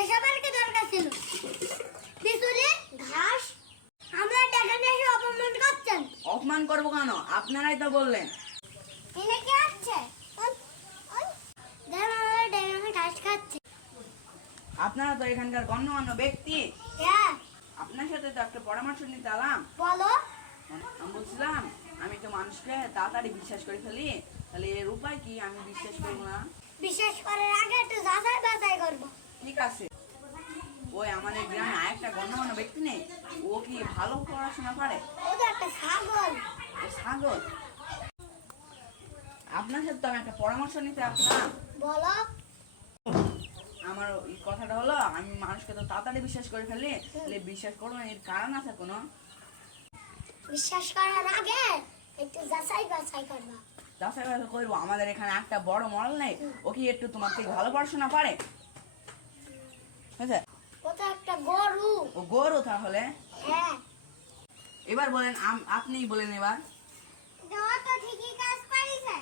এসবের কি দরকার ছিল? পিছনে ঘাস আমরা টাকা নিয়ে এসে অপমান করছেন। অপমান করবো কেন? আপনারাই তো বললেন। এনে কি আছে? দেখেন আমরা ডেকে ঘাস খাচ্ছে। আপনারা তো এখানকার গণ্যমান্য ব্যক্তি। হ্যাঁ, আপনার সাথে তো একটা পরামর্শ নিতে এলাম। বলো। আমি বলছিলাম, আমি তো মানুষকে তাড়াতাড়ি বিশ্বাস করে ফেলি, তাহলে এর উপায় কি? আমি বিশ্বাস করবো না। বিশেষ করে আগে একটু যাচাই বাছাই করবো। ঠিক আছে। ওই আমাদের গ্রামে আরেকটা গণ্যমান্য ব্যক্তি নেই, ও কি ভালো পড়াশোনা পারে? ও তো একটা ছাগল। ও ছাগল। আপনার সাথে তো আমি একটা পরামর্শ নিতে আসলাম। বলো। আমার এই কথাটা হলো, আমি মানুষকে তো তাড়াতাড়ি বিশ্বাস করে ফেলি, তাহলে বিশ্বাস করবো না, এর কারণ আছে কোনো? বিশ্বাস করার আগে একটু যাচাই বাছাই করবা। যাচাই বাছাই করবো। আমাদের এখানে একটা বড় মডেল নেই, ও কি একটু তোমার থেকে ভালো পড়াশোনা পারে? বুঝলে? ও তো একটা গরু। ও গরু তাহলে? হ্যাঁ, এবার বলেন, আপনিই বলেন এবার। ও তো ঠিকই কাজ পাইছে।